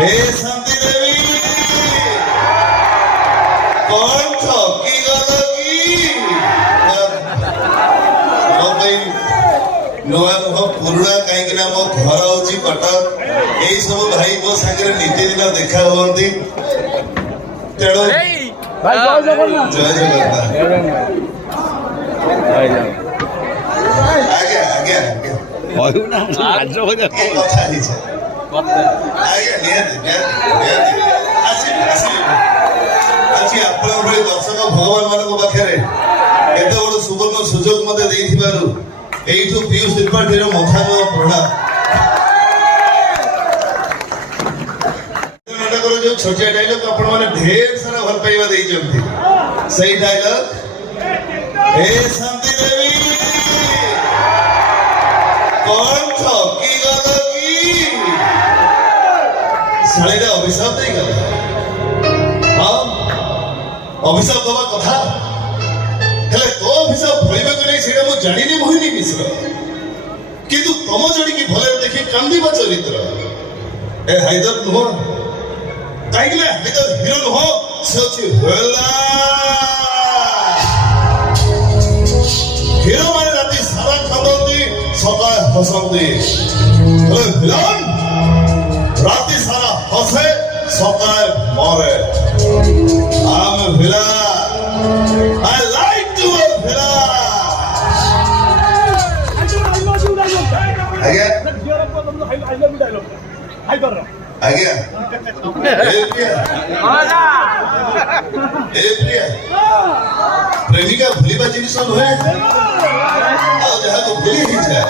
हे शांति देवी कौन ठकी गल की नुआ नुह पुराणा कहीं मो घर हूँ कटक यही सब भाई मो सागर नीति दिन देखा हुंती तेणु जय जगन्नाथ आज्ञा आज्ञा कथा ଆପଣ ଭଳି ଦର୍ଶକ ଭଗବାନ ମାନଙ୍କ ପାଖରେ ଏତେ ବଡ଼ ସୁବର୍ଣ୍ଣ ସୁଯୋଗ ମୋତେ ଦେଇଥିବାରୁ ଏଇଠୁ ପିୟୁଷ ତ୍ରିପାଠୀର ମଥାନ ପ୍ରଣାମ। ନାଟକର ଯୋଉ ଛୋଟିଆ ଡାଇଲଗ ଆପଣ ମାନେ ଢେର ସାରା ଭଲ ପାଇବା ଦେଇଛନ୍ତି ସେଇ ଡାଇଲଗ ହେ ଶାନ୍ତି ଦେବୀ କଣ ଠକି ଗଲ କି ଶାଳୀରେ ଅଭିଶାପ ଦେଇଗଲା। अभिशाप दवा कथा हेले तो अभिशाप भइबे को नहीं सेटा मु जानिनी मोहिनी मिश्र किंतु तम जड़ी की भले देखि कांदीबा चरित्र ए हाइदर नुह काइले हाइदर हीरो नुह से अछि होला हीरो माने राती सारा खंदती सकाळ हसंती ए विलन राती सारा हसे सकाळ मरे I'm a villain. I like to be a villain. Again. Again. प्रेमिका भूलिबा जिनिस नुहे आ जहा को भूली ही जाए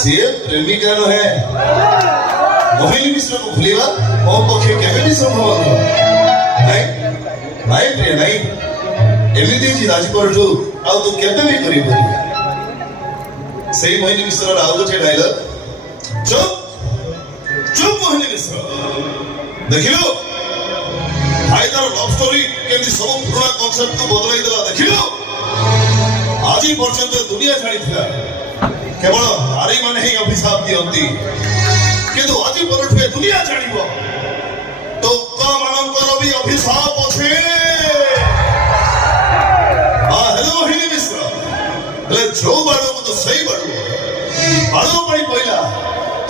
से प्रेमिका नुहे मोहिनी मिश्र को भूलिबा ओ पक्षे केबे संभव नहीं नहीं प्रिय नहीं एमती राजकोट आउ तू केबे भी करी सही मोहिनी मिश्र आउ गोटे डायलॉग चुप चुप मोहिनी मिश्र देखिलो हाइदर लव स्टोरी केमती सब पुराना कांसेप्ट को बदलाई देला देखिलो आज पर्यंत दुनिया छाड़ी थिला केवल नारी माने ही अभिशाप दियंती किंतु आज परठे दुनिया छाड़ीबो तो मानकर भी अभिशाप अच्छे हेलो मोहिनी मिश्र हेले जो बाड़ो तो सही बाड़ो बाड़ो पाई पहिला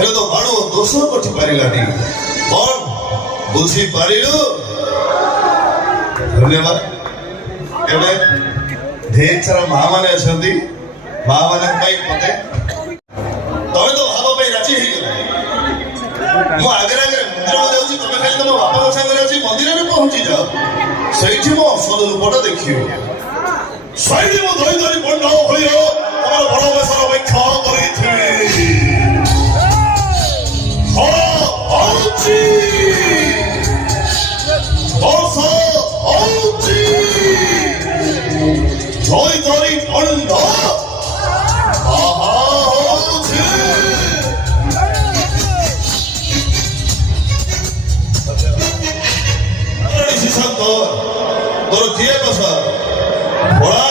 हेले तो बाड़ो दोष कटि पारिलानी कौन बुझी पारिलु धन्यवाद एबे ढेर सारा मां माने अछंती मां माने पाई पते तमे तो भाव पाई राजी हे गेला मो आगे आगे मंदिर जाउची तमे खाली तम बापा संगे अछि मंदिर रे पहुंची जाओ सहीठी मो असल रूपटा देखियो सहीठी मो धरि धरि बंडा होयो तमर बड़ बेसर अपेक्षा करिथि हो आउची ओसा आउची जय धरि बंडा आहा आउची तोर किए बसा भोला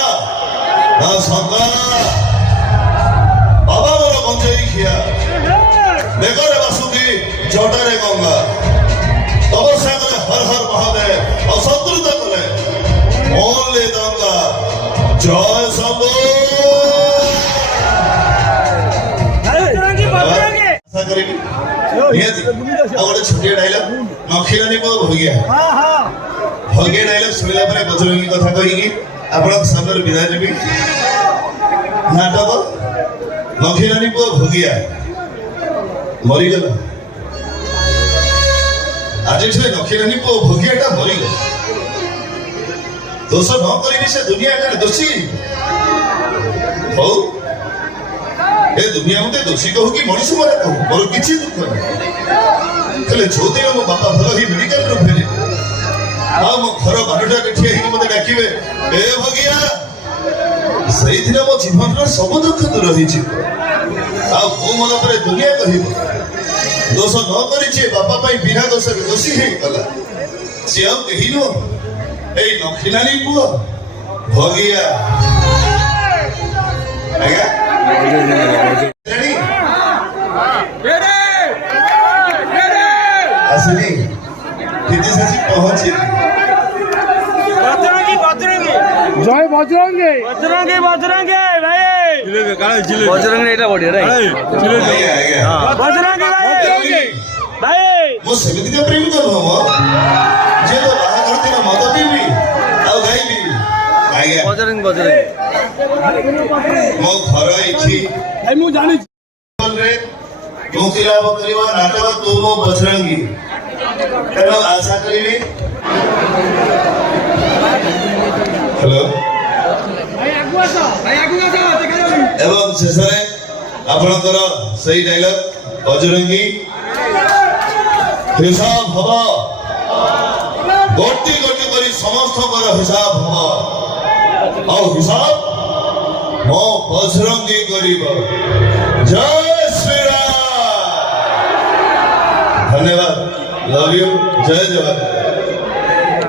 ना सका बाबा मोर गंजेई खिया देखो रे बासुकी जटारे गंगा तपस्या करे हर हर महादेव अशत्रुता करे ओनली गंगा जय शंभो आशा करेगी नियति और छोटे डायलॉग नखिलानी को हो गया भगे डायलॉग सुनिला परे बजरंगी कथा कहिकी आपण सामने विदाय नेबी नाटक नखिलानी को भगिया मरी गला आज छे नखिलानी को भगियाटा मरी गला दोष न करी से दुनिया का दोषी हो ए दुनिया मते दोषी कहू कि मनुष्य मरे कहू मोर किछि दुख नहीं खले जोदिन मो बापा भलो ही मेडिकल रो फेरे आ मो घर 12टा ठिया ही मते डाकिबे ए भगिया सही दिन मो जीवन रो सब दुख दूर होई छी आ को मन पर दुनिया कहिबो दोष न करी छी बापा पई बिना दोष रे दोषी हे गला से अब कहिनो ए नखिलानी पुओ भगिया आज्ञा ଆସିନି କିଛି ସାଜି ପହଞ୍ଚି बजरंगी बजरंगी জয় বজরঙ্গে बजरंगी बजरंगी भाई ବଜରଙ୍ଗରେ ଏଇଟା ବଢିଆ ରାଇଟ୍ ଆଜ୍ଞା ଆଜ୍ଞା बजरंगी भाई भाई ମୁଁ ସେମିତିକା ପ୍ରେମିକ ନୁହଁ ମ ଯିଏ ତ ବାହାଘର ଦିନ ମଦ ପିଇବି ଆଉ ଗାଇବି ଆଜ୍ଞା ବଜରଙ୍ଗ ମୋ ଘର ଏଇଠି ভাই ମୁଁ ଜାଣିଛି ରେ ମୁକ୍ତି ଲାଭ କରିବା ନାଟକ ତୁ ମୋ ବଜରଙ୍ଗୀ ତେଣୁ ଆଶା କରିବି ହ୍ୟାଲୋ ଏବଂ ଶେଷରେ ଆପଣଙ୍କର ସେଇ ଡାଇଲଗ ବଜରଙ୍ଗୀ ହିସାବ ହବ ଗୋଟି ଗୋଟି କରି ସମସ୍ତଙ୍କର ହିସାବ ହବ ଆଉ ହିସାବ ମୋ ବଜରଙ୍ଗୀ କରିବ ଜୟ ଶ୍ରୀରାମ ଧନ୍ୟବାଦ ଲଭ୍ ୟୁ ଜୟ ଜଗନ୍ନାଥ